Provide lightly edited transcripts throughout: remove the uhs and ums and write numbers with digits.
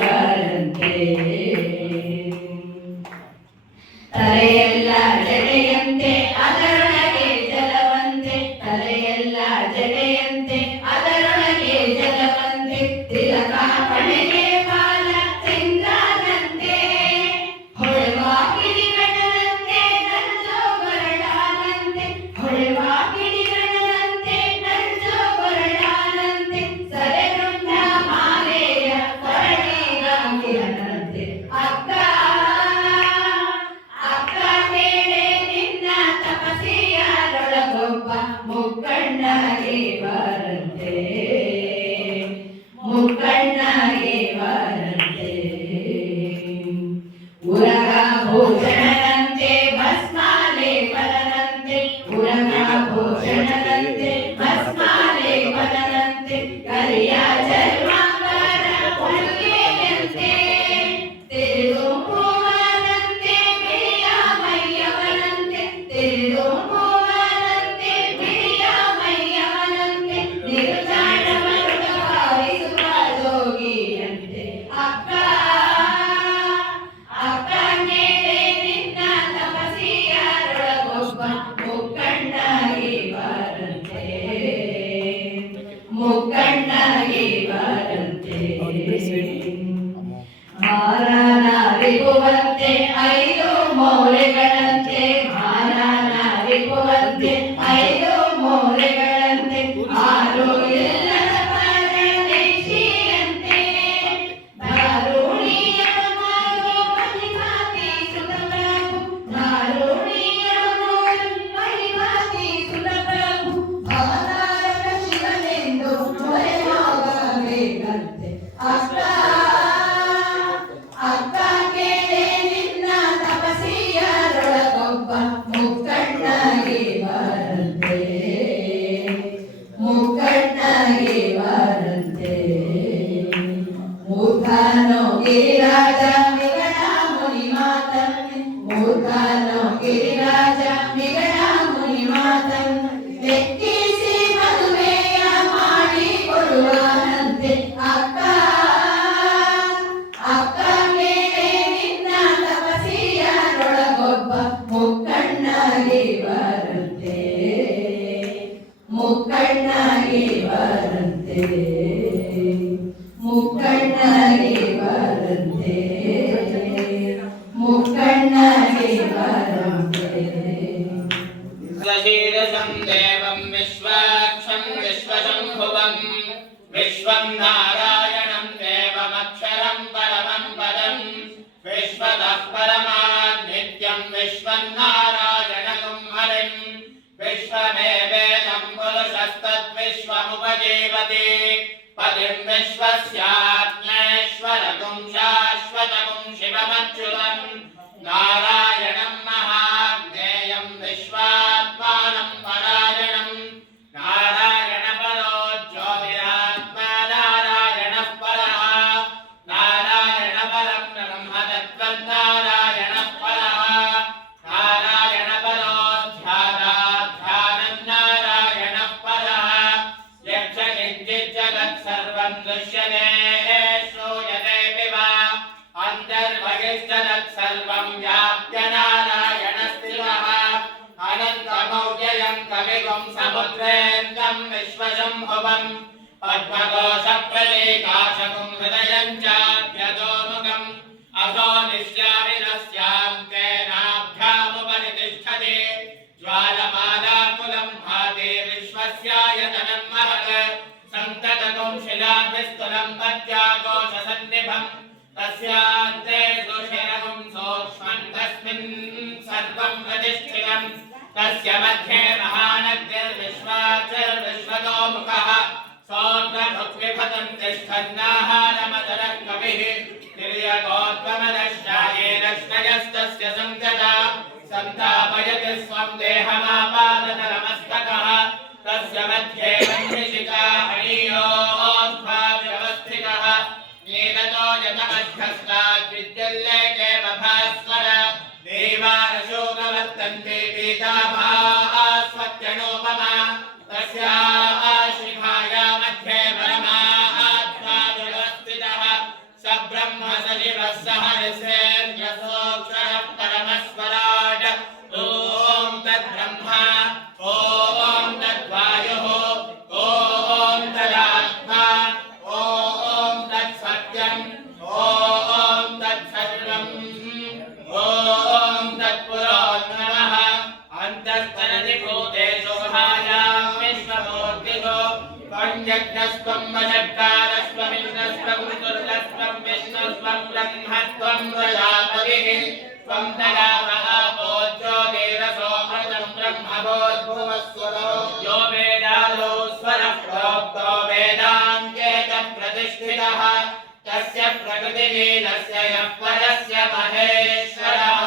ಬರಂತೆ ತಲೆಯೆಲ್ಲ ಜಡೆಯಂತೆ ಅದರೊಳಗೆ ಜಲವಂತೆ ತಲೆಯೆಲ್ಲ ಜಡೆಯಂತೆ ಅದರೊಳಗೆ ಜಲವಂತೆ ತಿಲಕ ಪಣೆಗೆ ಬಾಲ ಚಂದ್ರನಂತೆ ಹೊಳೆವ ಗಿರಿಗಣನಂತೆ ನಂಜೋಗರಳಾನಂತೆ ಹೊಳೆವ ಗಿರಿಗಣನಂತೆ ನಂಜೋಗರಳಾನಂತೆ ಸರೆಗೊಂಡ ಮಾಲೆಯ ಕೊರಳಿನ ಕಿರಣಂತೆ ಅಕ್ಕ ಅಕ್ಕ ಕೇಳೆ ನಿನ್ನ ತಪಸಿಯರೊಳಗೊಬ್ಬ ಮುಕ್ಕಣ್ಣಗೆ ಬರಂತೆ ಮುಕ್ಕಣ್ಣಗೆ ಬರಂತೆ ಉರಗ ಭೂಷಣನಂತೆ ಭಸ್ಮಾಲೆ ಬಲನಂತೆ ಉರಗ ಭೂಷಣನಂತೆ ಭಸ್ಮಾಲೆ ಬಲನಂತೆ ಕರಿಯ ಜನ್ಮಾಂತರ ಉಡುಗೆಯಂತೆ ತೆರೆದು ಮೂವನಂತೆ ಬಿಳಿಯ ಮೈಯವನಂತೆ ತೆರೆದು ಮೂವನಂತೆ ಬಿಳಿಯ ಮೈಯವನಂತೆ ನಿರ್ಜಾಣ ಮರುಳ ಹಾರಿಸುವ ಜೋಗಿಯಂತೆ ಅಕ್ಕ ಅಕ್ಕ ನೇಳೆ ನಿನ್ನ ತಪಸಿಯರೊಳಗೊಬ್ಬ ಮುಕ್ಕಣ್ಣಗೆ ಬರಂತೆ ಮುಕ್ಕಣ್ಣಗೆ ಬರಂತೆ ಮಾರನಾರಿಗುವಂತೆ ಐದು ಮೌಲೆಗಳಂತೆ ಮಾರನಾರಿಗುವಂತೆ ಐದು ಮೌಲೆಗಳಂತೆ ಆರು ಎಲ್ಲರ ಪರದೇಶಿಯಂತೆ ದಾರುಣಿಯ ಮಾರು ಮಹಿಮಾತಿ ಸುಲಭವು ದಾರುಣಿಯ ಮಾರು ಮಹಿಮಾತಿ ಸುಲಭವು ಅವತಾರ ಶಿವನೆಂದು ಮೊರೆಯಾಗಬೇಕಂತೆ ಅಕ್ಕ ಅಕ್ಕ ಕೇಳೆ ನಿನ್ನ ತಪಸಿಯರೊಳಗೊಬ್ಬ ಮುಕ್ಕಣ್ಣಗೆ ಬರಂತೆ ಮುಕ್ಕಣ್ಣಗೆ ಬರಂತೆ ಮೂರ್ಖನೋ ಗಿರಿರಾಜ ಮಿಗಣ ಮುನಿ ಮಾತನ್ನೆ ಮೂರ್ಖನೋ ಗಿರಿರಾಜ ಮಿಗಣ ಮುನಿ ಮಾತನ್ನ ಲೆಕ್ಕಿಸಿ ಮದುವೆಯ ಮಾಡಿ ಕೊಡುವನಂತೆ ಅಕ್ಕ ಅಕ್ಕ ಮೇಲೆ ನಿನ್ನ ತಪಸಿಯರೊಳಗೊಬ್ಬ ಮುಕ್ಕಣ್ಣಗೆ ಬರಂತೆ ಮುಕ್ಕಣ್ಣಗೆ ಬರಂತೆ ಮುಕ್ಕಣ್ಣಗೆ ಬರಂತೆ ಮುಕ್ಕಣ್ಣಗೆ ಬರಂತೆ शीर्षं देवं विश्वाक्षं विश्वशम्भुवं विश्वं नारायणं देवमक्षरं परमं पदं विश्वतः परमात् नित्यं विश्वं नारायणं हरिं विश्वमेवेदं पुरुषस्तद्विश्वमुपजीवति पतिं विश्वस्यात्मेश्वरगुं शाश्वतगुं शिवमच्युतं नारायणं महाज्ञेयं विश्वात्मानं परायणं नारायणपरो ज्योतिरात्मा नारायणः परः नारायणपरं ब्रह्म तत्त्वं नारायणः परः नारायणपरो ध्यानं नारायणः परः यच्च किञ्चित् जगत् सर्वं दृश्यते श्रूयते वा अन्तर्बहिस्तत्सर्वं व्याप्य नारायणस्थिरः अनन्तमौर्यं कविगुं समुद्रेन्दं विश्वशम्भुवं पद्मकोशप्रतीकाशकुं हृदयं चाभ्यतोमुखम् असो निश्यामिनस्यां तेनाभ्यामुपरितिष्ठति ज्वालमालाकुलं भाति विश्वस्यायतनं महत् सन्ततकुं शिलाभिस्तुलं पद्याकोशसन्निभम् तस्यान्ते सुशिरगुं सूक्ष्मं तस्मिन् सर्वं प्रतिष्ठितं तस्य मध्ये महानग्निर्विश्वाचिर्विश्वतोमुखः सौर्णभुक्विभतं तिष्ठन्नाहारमदरः कविः तिर्यकोत्वमदश्चायेन श्रयस्तस्य सङ्गता सन्तापयति स्वं देहमापादतलमस्तकः तस्य मध्ये मन्निशिखा हरियोद्भाव्यवस्थितः नीलतो यतमध्यस्तात् विद्युल्लेखे भास्वर देवारशोकवर्तन्ते पीताभास्वत्यनोपमा तस्याः शिखाया मध्ये परमात्मा व्यवस्थितः स ब्रह्म सचिवः सह निःसेव्यसोऽक्षरः परमस्वराट् ॐ तद्ब्रह्म ॐ तद्वायुः ॐ तदात्मा ॐ तत्सत्यम् ॐ तत्सर्वम् ॐ तत्पुरोन्नमः अन्तस्तनति भूतेषु भायां विश्वमूर्तिषु पंचज्ञस्त्वं वषट्कारस्त्वमिन्द्रस्त्वं ऋतुर्लस्त्वं विष्णुस्त्वं ब्रह्मस्त्वं प्रजापतिः त्वं तदापो ज्योतिरसोऽमृतं ब्रह्मभूर्भुवस्वरो यो वेदादौ स्वरः प्रोक्तो वेदान्ते च प्रतिष्ठितः तस्य प्रकृतिलीलस्य यः परस्य महेश्वरः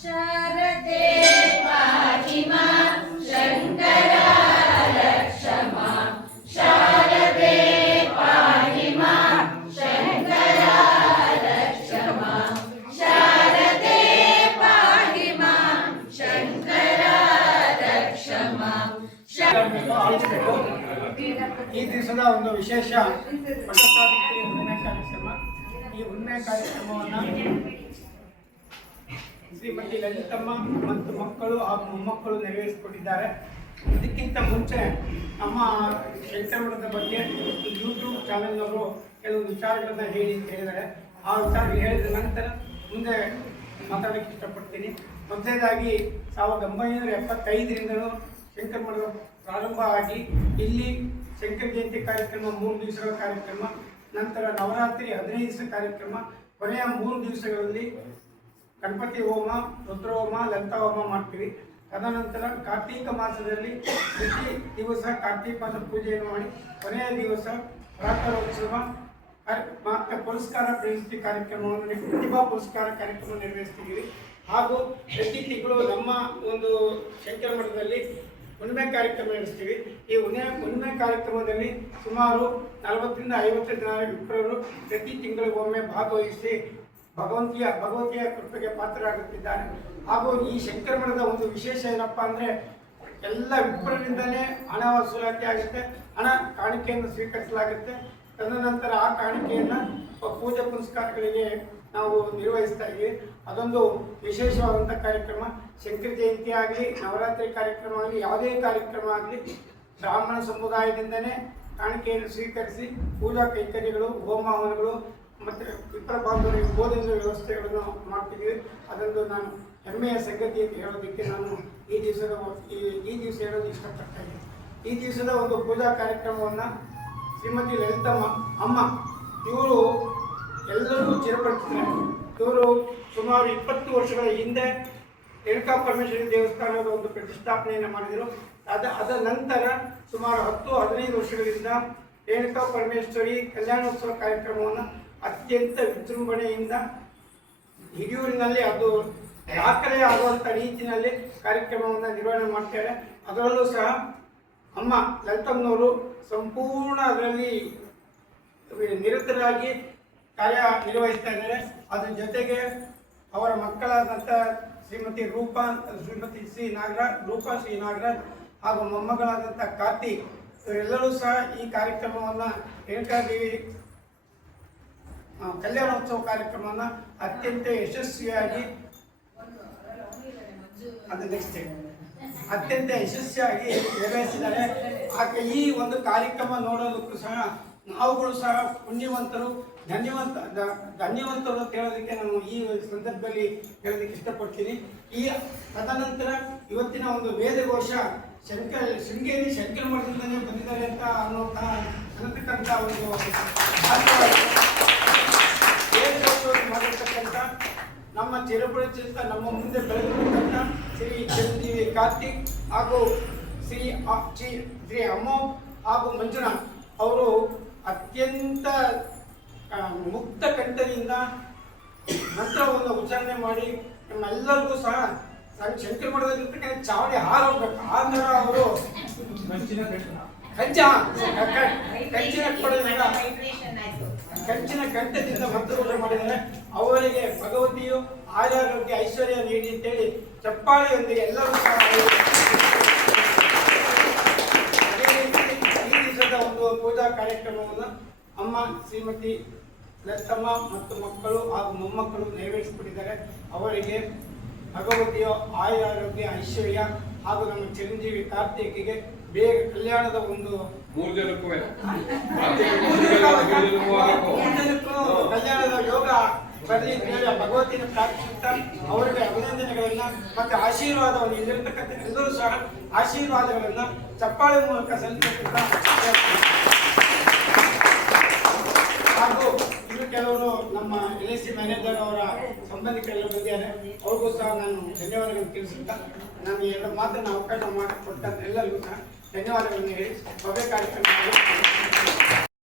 शारदे पाहि मां शङ्करा रक्ष मां शारदे पाहि मां शङ्करा रक्ष मां शारदे पाहि मां शङ्करा रक्ष मां ಈ ದಿವಸದ ಒಂದು ವಿಶೇಷ ಪಟ್ಟಸಾಧಿಕಾರಿ ಹುಣ್ಣಿಮೆ ಕಾರ್ಯಕ್ರಮ. ಈ ಹುಣ್ಣಿಮೆ ಕಾರ್ಯಕ್ರಮವನ್ನು ಶ್ರೀಮತಿ ಲಲಿತಮ್ಮ ಮತ್ತು ಮಕ್ಕಳು ಹಾಗೂ ಮೊಮ್ಮಕ್ಕಳು ನೆರವೇರಿಸಿಕೊಟ್ಟಿದ್ದಾರೆ. ಇದಕ್ಕಿಂತ ಮುಂಚೆ ನಮ್ಮ ಶಂಕರ ಮಠದ ಬಗ್ಗೆ ಯೂಟ್ಯೂಬ್ ಚಾನೆಲ್ನವರು ಕೆಲವು ವಿಚಾರಗಳನ್ನು ಹೇಳಿದ್ದಾರೆ. ಆ ವಿಚಾರಗಳು ಹೇಳಿದ ನಂತರ ಮುಂದೆ ಮಾತಾಡೋಕ್ಕೆ ಇಷ್ಟಪಡ್ತೀನಿ. ಮೊದಲನೇದಾಗಿ 1975ರಿಂದಲೂ ಶಂಕರ ಮಠದ ಪ್ರಾರಂಭ ಆಗಿ ಇಲ್ಲಿ ಶಂಕರ ಜಯಂತಿ ಕಾರ್ಯಕ್ರಮ 3 ದಿವಸಗಳ ಕಾರ್ಯಕ್ರಮ, ನಂತರ ನವರಾತ್ರಿ 15 ದಿವಸ ಕಾರ್ಯಕ್ರಮ, ಕೊನೆಯ 3 ದಿವಸಗಳಲ್ಲಿ ಗಣಪತಿ ಹೋಮ, ರುದ್ರ ಹೋಮ, ಲಲಿತಾ ಹೋಮ ಮಾಡ್ತೀವಿ. ತದನಂತರ ಕಾರ್ತೀಕ ಮಾಸದಲ್ಲಿ ಪ್ರತಿ ದಿವಸ ಕಾರ್ತೀಕ ಮಾಸ ಪೂಜೆಯನ್ನು ಮಾಡಿ ಕೊನೆಯ ದಿವಸ ಪ್ರಾತರೋತ್ಸವ ಮತ್ತು ಪುರಸ್ಕಾರ ಪ್ರಶಸ್ತಿ ಕಾರ್ಯಕ್ರಮವನ್ನು ಪ್ರತಿಭಾ ಪುರಸ್ಕಾರ ಕಾರ್ಯಕ್ರಮ ನೆರವೇರಿಸ್ತಿದ್ದೀವಿ. ಹಾಗೂ ಪ್ರತಿ ತಿಂಗಳು ನಮ್ಮ ಒಂದು ಶಂಕರ ಮಠದಲ್ಲಿ ಹುಣ್ಣಿಮೆ ಕಾರ್ಯಕ್ರಮ ನಡೆಸ್ತೀವಿ. ಈ ಹುಣ್ಣಿಮೆ ಕಾರ್ಯಕ್ರಮದಲ್ಲಿ ಸುಮಾರು 40 ರಿಂದ 50 ಜನ ವಿಪ್ರರು ಪ್ರತಿ ತಿಂಗಳಿಗೊಮ್ಮೆ ಭಾಗವಹಿಸಿ ಭಗವತಿಯ ಕೃಪೆಗೆ ಪಾತ್ರರಾಗುತ್ತಿದ್ದಾರೆ. ಹಾಗೂ ಈ ಶಂಕರ ಮಠದ ಒಂದು ವಿಶೇಷ ಏನಪ್ಪ ಅಂದರೆ ಎಲ್ಲ ವಿಪ್ರರಿಂದಲೇ ಹಣ ವಸೂಲಾತಿ ಆಗುತ್ತೆ, ಹಣ ಕಾಣಿಕೆಯನ್ನು ಸ್ವೀಕರಿಸಲಾಗುತ್ತೆ. ತದನಂತರ ಆ ಕಾಣಿಕೆಯನ್ನು ಪೂಜೆ ಪುನಸ್ಕಾರಗಳಿಗೆ ನಾವು ನಿರ್ವಹಿಸ್ತಾ ಇದ್ದೀವಿ. ಅದೊಂದು ವಿಶೇಷವಾದಂಥ ಕಾರ್ಯಕ್ರಮ. ಶಂಕರ ಜಯಂತಿ ಆಗಲಿ, ನವರಾತ್ರಿ ಕಾರ್ಯಕ್ರಮ ಆಗಲಿ, ಯಾವುದೇ ಕಾರ್ಯಕ್ರಮ ಆಗಲಿ ಬ್ರಾಹ್ಮಣ ಸಮುದಾಯದಿಂದನೇ ಕಾಣಿಕೆಯನ್ನು ಸ್ವೀಕರಿಸಿ ಪೂಜಾ ಕೈಂಕರ್ಯಗಳು, ಹೋಮ ಹವನಗಳು ಮತ್ತು ಇತರ ಬಾಂಧವರಿಗೆ ಬೋಧನೆ ವ್ಯವಸ್ಥೆಗಳನ್ನು ಮಾಡ್ತಿದ್ದೀವಿ. ಅದೊಂದು ನಾನು ಹೆಮ್ಮೆಯ ಸಂಗತಿ ಅಂತ ಹೇಳೋದಕ್ಕೆ ನಾನು ಈ ದಿವಸ ಹೇಳೋದು ಇಷ್ಟಪಡ್ತಾ ಇದ್ದೀನಿ. ಈ ದಿವಸದ ಒಂದು ಪೂಜಾ ಕಾರ್ಯಕ್ರಮವನ್ನು ಶ್ರೀಮತಿ ಲಲಿತಮ್ಮ ಅಮ್ಮ ಇವರು ಎಲ್ಲರೂ ಚಿರಪಡಿಸಿದ್ದಾರೆ. ಇವರು ಸುಮಾರು 20 ವರ್ಷಗಳ ಹಿಂದೆ ರೇಣುಕಾ ಪರಮೇಶ್ವರಿ ದೇವಸ್ಥಾನದ ಒಂದು ಪ್ರತಿಷ್ಠಾಪನೆಯನ್ನು ಮಾಡಿದರು. ಅದ ನಂತರ ಸುಮಾರು 10-15 ವರ್ಷಗಳಿಂದ ರೇಣುಕಾ ಪರಮೇಶ್ವರಿ ಕಲ್ಯಾಣೋತ್ಸವ ಕಾರ್ಯಕ್ರಮವನ್ನು ಅತ್ಯಂತ ವಿಜೃಂಭಣೆಯಿಂದ ಹಿರಿಯೂರಿನಲ್ಲಿ ಅದು ದಾಖಲೆ ಆಗುವಂಥ ರೀತಿಯಲ್ಲಿ ಕಾರ್ಯಕ್ರಮವನ್ನು ನಿರ್ವಹಣೆ ಮಾಡ್ತಾರೆ. ಅದರಲ್ಲೂ ಸಹ ಅಮ್ಮ ಲಲಿತಮ್ಮನವರು ಸಂಪೂರ್ಣ ಅದರಲ್ಲಿ ನಿರತರಾಗಿ ಕಾರ್ಯ ನಿರ್ವಹಿಸ್ತಾ ಇದ್ದಾರೆ. ಅದ್ರ ಜೊತೆಗೆ ಅವರ ಮಕ್ಕಳಾದಂಥ ಶ್ರೀಮತಿ ಶ್ರೀ ನಾಗರಾಜ್ ಹಾಗೂ ಮೊಮ್ಮಗಳಾದಂಥ ಕಾರ್ತಿಕ್ ಇವರೆಲ್ಲರೂ ಸಹ ಈ ಕಾರ್ಯಕ್ರಮವನ್ನು ರೇಣುಕಾದೇವಿ ಕಲ್ಯಾಣೋತ್ಸವ ಕಾರ್ಯಕ್ರಮವನ್ನು ಅತ್ಯಂತ ಯಶಸ್ವಿಯಾಗಿ ನಿರ್ವಹಿಸಿದ್ದಾರೆ. ಆಕೆ ಈ ಒಂದು ಕಾರ್ಯಕ್ರಮ ನೋಡೋದಕ್ಕೂ ಸಹ ನಾವುಗಳು ಸಹ ಪುಣ್ಯವಂತರು, ಧನ್ಯವಂತರು ಅಂತ ಹೇಳೋದಕ್ಕೆ ನಾನು ಈ ಸಂದರ್ಭದಲ್ಲಿ ಹೇಳೋದಕ್ಕೆ ಇಷ್ಟಪಡ್ತೀನಿ. ಈ ತದನಂತರ ಇವತ್ತಿನ ಒಂದು ವೇದಘೋಷ ಶೃಂಗೇರಿ ಶಂಕರ ಮಠದಿಂದಲೇ ಬಂದಿದ್ದಾರೆ ಅಂತ ಅನ್ನತಕ್ಕಂಥ ಒಂದು ವೇದಘೋಷವನ್ನು ಮಾಡಿರ್ತಕ್ಕಂಥ ನಮ್ಮ ಚಿರಪರಿಚಿತ ನಮ್ಮ ಮುಂದೆ ಬೆಳೆದಿರ್ತಕ್ಕಂಥ ಶ್ರೀ ಚಿರಂಜೀವಿ ಕಾರ್ತಿಕ್ ಹಾಗೂ ಶ್ರೀ ಅಮ್ಮೋ ಹಾಗೂ ಮಂಜುನಾಥ್ ಅವರು ಅತ್ಯಂತ ಮುಕ್ತ ಕಂಠದಿಂದ ಮಂತ್ರವನ್ನು ಉಚ್ಚಾರಣೆ ಮಾಡಿ ನಮ್ಮೆಲ್ಲರಿಗೂ ಸಹ ಶಂಕರ ಮಠದಲ್ಲಿರ್ತಕ್ಕಂಥ ಚಾವಡಿ ಹಾರೋಗ್ಬೇಕು. ಆ ಥರ ಅವರು ಕಂಚಿನ ಕಂಠದಿಂದ ಮಂತ್ರವನ್ನು ಮಾಡಿದ್ದಾರೆ. ಅವರಿಗೆ ಭಗವತಿಯು ಆರೋಗ್ಯ ಐಶ್ವರ್ಯ ನೀಡಿ ಅಂತೇಳಿ ಚಪ್ಪಾಳೆಯೊಂದಿಗೆ ಎಲ್ಲರೂ ಸಹ ಈ ದಿವಸದ ಒಂದು ಪೂಜಾ ಕಾರ್ಯಕ್ರಮವನ್ನು ಅಮ್ಮ ಶ್ರೀಮತಿ ಲಲಿತಮ್ಮ ಮತ್ತು ಮಕ್ಕಳು ಹಾಗೂ ಮೊಮ್ಮಕ್ಕಳು ನೆರವೇರಿಸಿಕೊಟ್ಟಿದ್ದಾರೆ. ಅವರಿಗೆ ಭಗವತಿಯ ಆರೋಗ್ಯ ಐಶ್ವರ್ಯ ಹಾಗೂ ನಮ್ಮ ಚಿರಂಜೀವಿ ಕಾರ್ತಿಕಿಗೆ ಬೇಗ ಕಲ್ಯಾಣದ ಒಂದು ಕಲ್ಯಾಣದ ಯೋಗ ಬರಲಿ ಭಗವತಿನ ಪ್ರಾರ್ಥಿಸುತ್ತಾ ಅವರಿಗೆ ಅಭಿನಂದನೆಗಳನ್ನ ಮತ್ತು ಆಶೀರ್ವಾದವನ್ನು ಇಲ್ಲಿರ್ತಕ್ಕಂಥ ಎಲ್ಲರೂ ಸಹ ಆಶೀರ್ವಾದಗಳನ್ನ ಚಪ್ಪಾಳೆ ಮೂಲಕ ಸಲ್ಲಿಸುತ್ತಾ ಹಾಗೂ ಇನ್ನು ಕೆಲವರು ನಮ್ಮ LIC ಮ್ಯಾನೇಜರ್ ಅವರ ಸಂಬಂಧಿಕರೆಲ್ಲ ಬಂದಿದ್ದಾರೆ. ಅವ್ರಿಗೂ ಸಹ ನಾನು ಧನ್ಯವಾದಗಳನ್ನು ತಿಳಿಸುತ್ತಾ ನಾನು ಎರಡು ಮಾತನ್ನು ಅವಕಾಶ ಮಾಡಿಕೊಟ್ಟ ಎಲ್ಲರಿಗೂ ಸಹ ಧನ್ಯವಾದಗಳನ್ನು ಹೇಳಿ ಭವ್ಯ ಕಾರ್ಯಕ್ರಮ